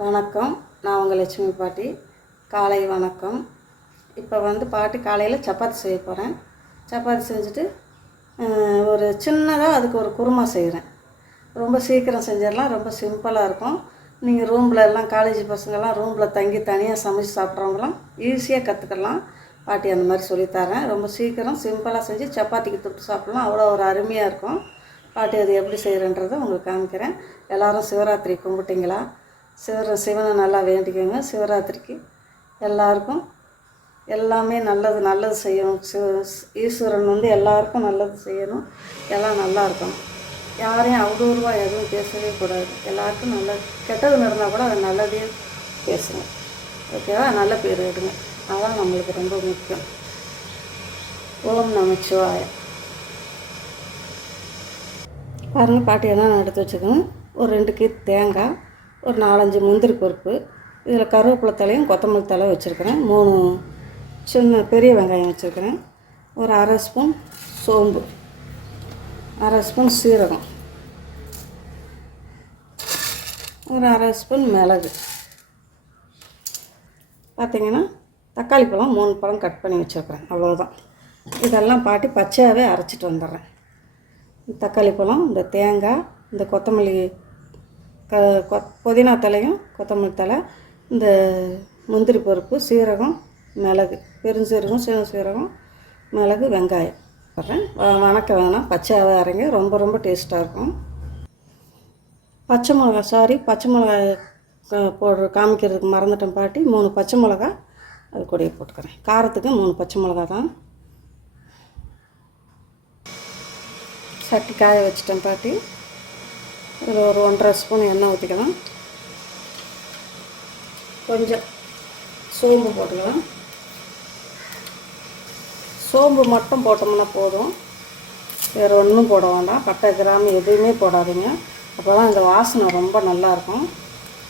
வணக்கம். நான் உங்கள் லட்சுமி பாட்டி. காலை வணக்கம். இப்போ வந்து பாட்டி காலையில் சப்பாத்தி செய்ய போகிறேன் சப்பாத்தி செஞ்சுட்டு ஒரு சின்னதாக அதுக்கு ஒரு குருமா செய்கிறேன் ரொம்ப சீக்கிரம் செஞ்சிடலாம். ரொம்ப சிம்பிளாக இருக்கும். நீங்கள் ரூமில் எல்லாம் காலேஜ் பசங்கள்லாம் ரூமில் தங்கி தனியாக சமைச்சு சாப்பிட்றவங்களாம் ஈஸியாக கற்றுக்கலாம் பாட்டி அந்த மாதிரி சொல்லித்தரேன் ரொம்ப சீக்கிரம் சிம்பிளாக செஞ்சு சப்பாத்திக்கு தொட்டு சாப்பிட்லாம். அவ்வளோ ஒரு அருமையாக இருக்கும். பாட்டி அது எப்படி செய்கிறன்றதை உங்களுக்கு காமிக்கிறேன். எல்லோரும் சிவராத்திரி கும்பிட்டீங்களா? சிவர சிவனை நல்லா வேண்டிக்கோங்க. சிவராத்திரிக்கு எல்லாருக்கும் எல்லாமே நல்லது நல்லது செய்யணும். சிவ ஈஸ்வரன் வந்து எல்லாருக்கும் நல்லது செய்யணும். எல்லாம் நல்லா இருக்கணும். யாரையும் அவதூறுவாக எதுவும் பேசவே கூடாது. எல்லாருக்கும் நல்லது கெட்டது நடந்தால் கூட அது நல்லதே பேசணும் ஓகேவா? நல்ல பேர் எடுங்க. அதான் நம்மளுக்கு ரொம்ப முக்கியம். ஓம் நமச்சிவாய. பாருங்கள் பாட்டி என்ன எடுத்து வச்சுக்கோங்க ஒரு ரெண்டு கீத் தேங்காய். ஒரு நாலஞ்சு முந்திரி பருப்பு இதில் கருவேப்பிலை தலையும் கொத்தமல்லி தலை வச்சுருக்கிறேன். மூணு சின்ன பெரிய வெங்காயம் வச்சுருக்கிறேன். ஒரு அரை ஸ்பூன் சோம்பு அரை ஸ்பூன் சீரகம் ஒரு அரை ஸ்பூன் மிளகு. பார்த்தீங்கன்னா தக்காளி பழம் மூணு பழம் கட் பண்ணி வச்சுருக்கிறேன் அவ்வளோதான் இதெல்லாம் பாட்டி பச்சையாகவே அரைச்சிட்டு வந்துடுறேன். தக்காளி பழம் இந்த தேங்காய் இந்த கொத்தமல்லி க கொ புதினா தலையும் கொத்தமல்லி தலை இந்த முந்திரி பருப்பு சீரகம் மிளகு பெருஞ்சீரகம் சின்ன சீரகம் மிளகு வெங்காயம். போடுறேன் வ- வணக்க வேணாம். பச்சையாகவே அரைங்க. ரொம்ப ரொம்ப டேஸ்ட்டாக இருக்கும். பச்சை மிளகா சாரி பச்சை மிளகாய் போடுற காமிக்கிறதுக்கு மறந்துட்டேன் பாட்டி. மூணு பச்சை மிளகா அது கூடயே போட்டுக்கிறேன். காரத்துக்கு மூணு பச்சை மிளகா தான். சட்டி காய வச்சிட்டேன் பாட்டி. இதில் ஒரு ஒன்றரை ஸ்பூன் எண்ணெய் ஊற்றிக்கலாம். கொஞ்சம் சோம்பு போட்டுக்கலாம். சோம்பு மட்டும் போட்டோம்னா போதும். வேறு ஒன்றும் போட வேண்டாம். பட்டை கிராம் எதுவுமே போடாதீங்க. அப்போ தான் இந்த வாசனை ரொம்ப நல்லாயிருக்கும்.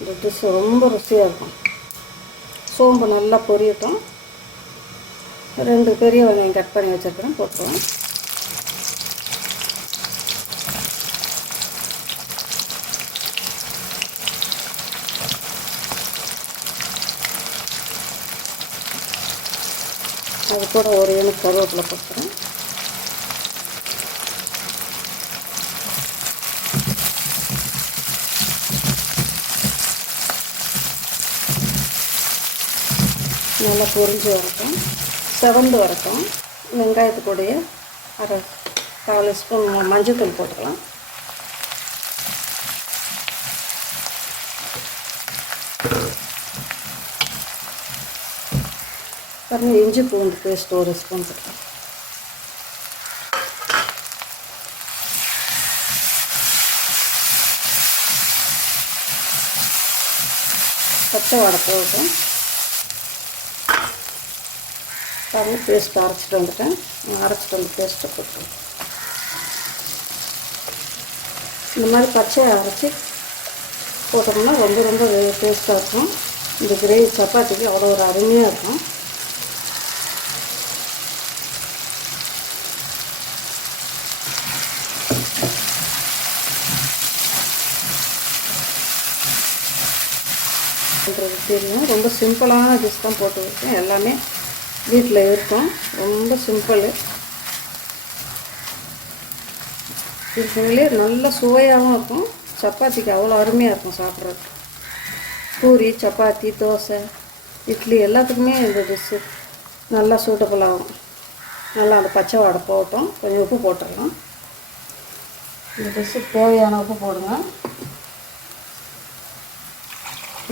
இந்த டிஷ் ரொம்ப ருசியாக இருக்கும். சோம்பு நல்லா பொரியட்டும். ரெண்டு பெரிய வெங்காயம் கட் பண்ணி வச்சுருக்கிறேன். போட்டுருவேன் அது கூட ஒரு எனக்கு கருவேப்பிலை போட்டுறேன் நல்லா பொரிஞ்சு வரட்டும். செவந்து வரட்டும். வெங்காயத்து அரை கால் ஸ்பூன் மஞ்சத்தூள் போட்டுக்கலாம். பாருங்க இஞ்சி பூண்டு பேஸ்ட் ஒரு ஸ்பூன் போட்டுக்கலாம் பச்சை வடை போட்டோம் பாருங்க பேஸ்ட் அரைச்சிட்டு வந்துட்டேன் அரைச்சிட்டு வந்து பேஸ்ட்டை போட்டுருவேன் இந்த மாதிரி பச்சையை அரைச்சி போட்டோம்னா ரொம்ப ரொம்ப டேஸ்ட்டாக இருக்கும் இந்த கிரேவி சப்பாத்திக்கு அவ்வளோ ஒரு அருமையாக இருக்கும் பண்ணுறது தெரியும் ரொம்ப சிம்பிளான டிஷ் தான் போட்டு வச்சேன். எல்லாமே வீட்டில் இருக்கும். ரொம்ப சிம்பிள் இருக்கிறதுலே நல்ல சுவையாகவும் இருக்கும். சப்பாத்திக்கு அவ்வளோ அருமையாக இருக்கும் சாப்பிட்றதுக்கு. பூரி சப்பாத்தி தோசை இட்லி எல்லாத்துக்குமே இந்த டிஷ்ஷு நல்லா சூட்டபுள் ஆகும். நல்லா அந்த பச்சை வாடை போட்டோம் கொஞ்சம் உப்பு போட்டுடலாம். இந்த டிஷ்ஷு தேவையான உப்பு போடுங்க.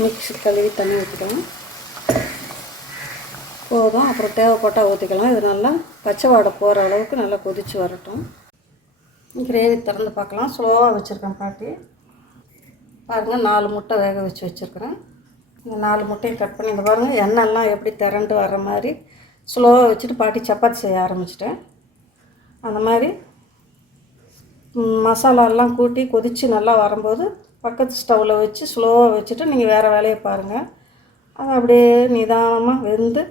மிக்ஸி கழுவி தண்ணி ஊற்றிக்கலாம் போதும். அப்புறம் தேவைப்பட்டால் ஊற்றிக்கலாம் இது நல்லா பச்சை வாடை போகிற அளவுக்கு நல்லா கொதித்து வரட்டும். கிரேவி திறந்து பார்க்கலாம். ஸ்லோவாக வச்சுருக்கேன் பாட்டி. பாருங்கள் நாலு முட்டை வேக வச்சு வச்சுருக்குறேன். இந்த நாலு முட்டையும் கட் பண்ணி இந்த பாருங்கள் எண்ணெய்லாம் எப்படி திரண்டு வர மாதிரி ஸ்லோவாக வச்சுட்டு பாட்டி சப்பாத்தி செய்ய ஆரம்பிச்சிட்டேன். அந்த மாதிரி மசாலாலாம் கூட்டி கொதித்து நல்லா வரும்போது பக்கத்து ஸ்டவ்வில் வச்சு ஸ்லோவாக வச்சுட்டு நீங்கள் வேறு வேலையை பாருங்கள் அது அப்படியே நிதானமாக வெந்து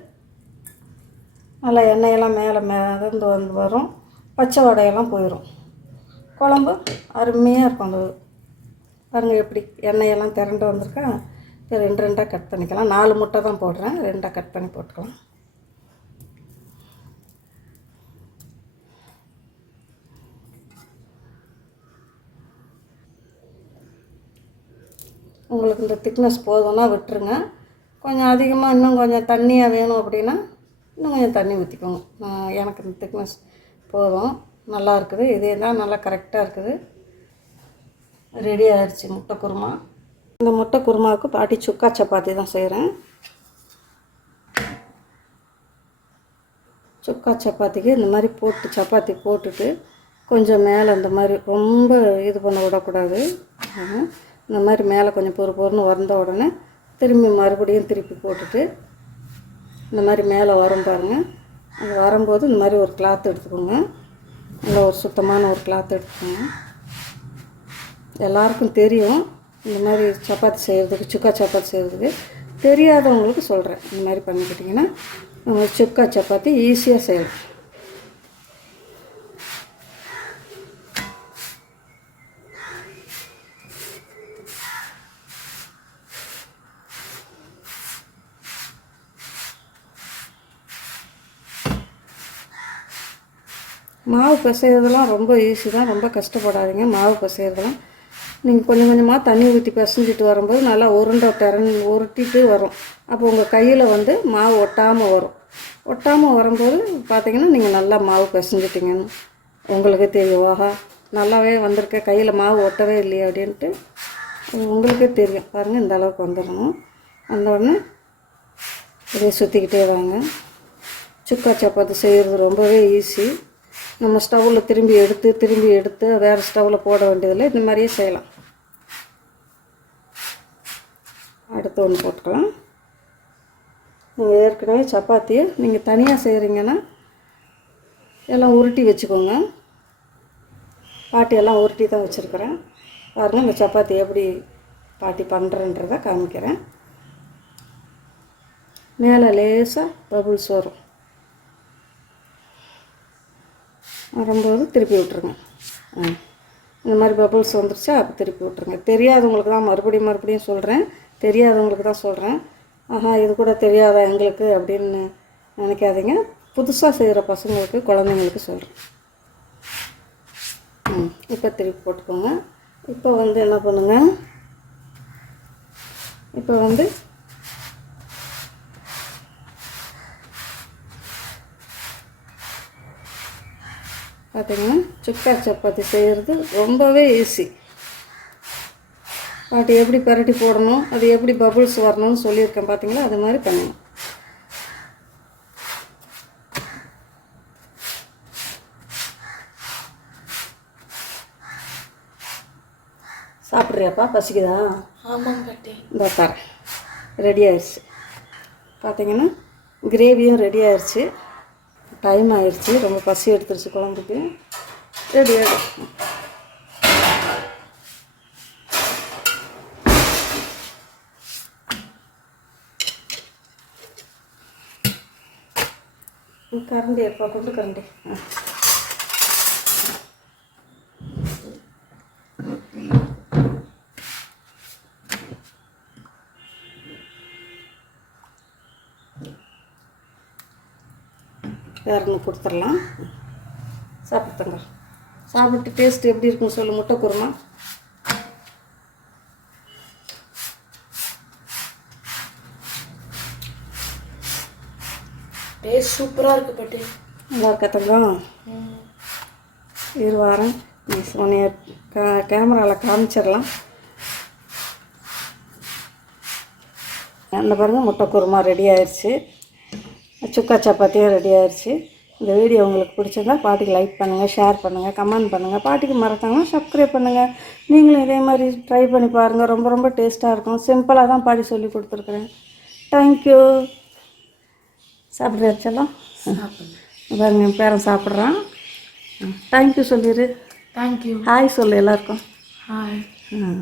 நல்லா எண்ணெயெல்லாம் மேலே மிதந்து வந்து வரும். பச்சை வடையெல்லாம் போயிடும் குழம்பு அருமையாக இருக்கும் அந்த பாருங்கள் எப்படி எண்ணெயெல்லாம் திரண்டு வந்திருக்கா. இப்போ ரெண்டு ரெண்டாக கட் பண்ணிக்கலாம். நாலு முட்டை தான் போடுறேன். ரெண்டாக கட் பண்ணி போட்டுக்கலாம். உங்களுக்கு இந்த திக்னஸ் போதும்னா விட்டுருங்க. கொஞ்சம் அதிகமாக இன்னும் கொஞ்சம் தண்ணியாக வேணும் அப்படின்னா இன்னும் கொஞ்சம் தண்ணி ஊற்றிக்கோங்க நான் எனக்கு இந்த திக்னஸ் போதும். நல்லா இருக்குது. இதே தான் நல்லா கரெக்டாக இருக்குது. ரெடி ஆயிடுச்சு முட்டை குருமா. இந்த முட்டை குருமாவுக்கு பாட்டி சுக்கா சப்பாத்தி தான் செய்கிறேன் சுக்கா சப்பாத்திக்கு இந்த மாதிரி போட்டு சப்பாத்தி போட்டுட்டு கொஞ்சம் மேலே இந்த மாதிரி ரொம்ப இது பண்ண விடக்கூடாது. இந்த மாதிரி மேலே கொஞ்சம் பொறு பொறுன்னு வந்த உடனே திரும்பி மறுபடியும் திருப்பி போட்டுட்டு இந்த மாதிரி மேலே வரும் பாருங்கள் அது வரும்போது இந்த மாதிரி ஒரு கிளாத் எடுத்துக்கோங்க. நல்ல ஒரு சுத்தமான ஒரு கிளாத் எடுத்துக்கோங்க. எல்லாருக்கும் தெரியும். இந்த மாதிரி சப்பாத்தி செய்கிறதுக்கு சுக்கா சப்பாத்தி செய்கிறதுக்கு தெரியாதவங்களுக்கு சொல்கிறேன் இந்த மாதிரி பண்ணிக்கிட்டிங்கன்னா சுக்கா சப்பாத்தி ஈஸியாக செய்யலாம். மாவு பிசைகிறதுலாம் ரொம்ப ஈஸி தான். ரொம்ப கஷ்டப்படாதீங்க. மாவு பிசைகிறதுலாம் நீங்கள் கொஞ்சம் கொஞ்சமாக தண்ணி ஊற்றி பிசைஞ்சிட்டு வரும்போது நல்லா உருண்டை திறன் உருட்டிட்டு வரும். அப்போ உங்கள் கையில் வந்து மாவு ஒட்டாமல் வரும். ஒட்டாமல் வரும்போது பார்த்தீங்கன்னா நீங்கள் நல்லா மாவு பிசைஞ்சிட்டிங்கன்னு உங்களுக்கு தெரியும். ஆஹா நல்லாவே வந்திருக்க. கையில் மாவு ஒட்டவே இல்லையே அப்படின்ட்டு உங்களுக்கே தெரியும். பாருங்கள் இந்த அளவுக்கு வந்துடணும். வந்தோடனே உடனே சுற்றிக்கிட்டே வாங்க. சுக்கா சப்பாத்தி செய்கிறது ரொம்பவே ஈஸி நம்ம ஸ்டவ்வில் திரும்பி எடுத்து திரும்பி எடுத்து வேறு ஸ்டவ்வில் போட வேண்டியதில்லை. இந்த மாதிரியே செய்யலாம். அடுத்து ஒன்று போட்டுக்கலாம். நீங்கள் ஏற்கனவே சப்பாத்தியை நீங்கள் தனியாக செய்கிறீங்கன்னா எல்லாம் உருட்டி வச்சுக்கோங்க. பாட்டி எல்லாம் உருட்டி தான் வச்சுருக்கிறேன். பாருங்கள் இந்த சப்பாத்தி எப்படி பாட்டி பண்ணுறன்றதை காமிக்கிறேன். மேலே லேசாக பபுள்ஸ் வரும். வரும்போது திருப்பி விட்ருங்க ஆ. இந்த மாதிரி பபுள்ஸ் வந்துருச்சா அப்போ திருப்பி விட்ருங்க தெரியாதவங்களுக்கு தான் மறுபடியும் மறுபடியும் சொல்கிறேன் தெரியாதவங்களுக்கு தான் சொல்கிறேன் ஆஹா இது கூட தெரியாதா எங்களுக்கு அப்படின்னு நினைக்காதீங்க. புதுசாக செய்கிற பசங்களுக்கு குழந்தைங்களுக்கு சொல்கிறேன் ம் இப்போ திருப்பி போட்டுக்கோங்க. இப்போ வந்து என்ன பண்ணுங்கள் இப்போ வந்து பார்த்தீங்கன்னா சுக்கா சப்பாத்தி செய்கிறது ரொம்பவே ஈஸி பாட்டி எப்படி பரட்டி போடணும் அது எப்படி பபுள்ஸ் வரணும்னு சொல்லியிருக்கேன் பார்த்தீங்களா அது மாதிரி பண்ணணும். சாப்பிட்றியாப்பா? பசிக்குதா? ஆமாம் பாட்டி. இந்த தரேன் ரெடி ஆயிடுச்சு பார்த்தீங்கன்னா கிரேவியும் ரெடி ஆயிடுச்சு டைம் ஆயிடுச்சு. ரொம்ப பசி எடுத்துருச்சு குழம்புக்கு ரெடி ஆகிடும் கரண்டி எப்போ கொண்டு கரண்டி. ஆ. வேற கொடுத்துடலாம். சாப்பிட்டுங்க சாப்பிட்டு டேஸ்ட் எப்படி இருக்குன்னு சொல்லு முட்டை குருமா. டேஸ்ட் சூப்பராக இருக்கு பாட்டி. நல்லா இருக்கா தங்கம் இரு வாரம் கே கேமராவில் காமிச்சிடலாம். அந்த பாருங்க முட்டை குருமா ரெடி ஆயிடுச்சு சுக்கா சப்பாத்தியும் ரெடி ஆயிடுச்சு இந்த வீடியோ உங்களுக்கு பிடிச்சிருந்தா பாட்டிக்கு லைக் பண்ணுங்கள் ஷேர் பண்ணுங்கள் கமெண்ட் பண்ணுங்கள் பாட்டிக்கு மறக்காமல் சப்ஸ்கிரைப் பண்ணுங்கள் நீங்களும் இதே மாதிரி ட்ரை பண்ணி பாருங்கள் ரொம்ப ரொம்ப டேஸ்ட்டாக இருக்கும். சிம்பிளாக தான் பாட்டி சொல்லி கொடுத்துருக்குறேன். தேங்க்யூ சாப்பிட்றாச்செல்லாம் பாருங்க என் பேரன் சாப்பிட்றான். தேங்க்யூ சொல்லிடு தேங்க்யூ ஹாய் சொல்லு எல்லாருக்கும். ஹாய் ம்.